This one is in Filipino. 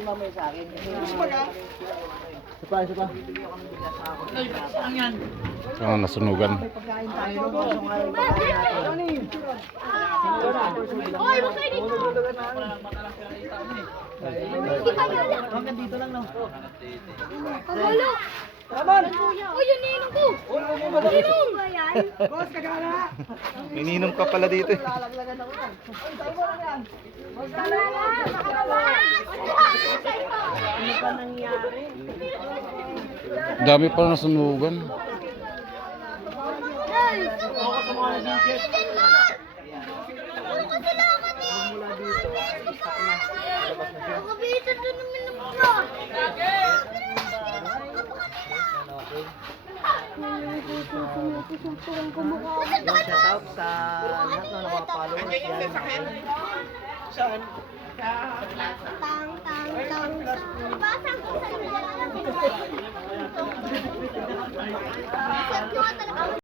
din mamaya sa akin. Isa pa. Saan yan? Ah, nasunugan. May pagkain tayo nung kusong araw yung pagkain natin. Oy, wag kayo dito. Hindi pa yala. Hanggang dito lang, no? Wala. Raman! Uy, yung ninong ko. Ninong ba yan? Boss, kagala! May ninong ka pala dito. Lalaglagan ako yan. Ay, tayo mo lang yan. Boss, Wala. ano pa nangyari? Dami pa nasunugan. Ako sa mga nagigit. Salamat eh. Nakabisa doon naman ng bro. Shout out sa lahat ng mga followers yan. Saan? Tang. Basang ko sa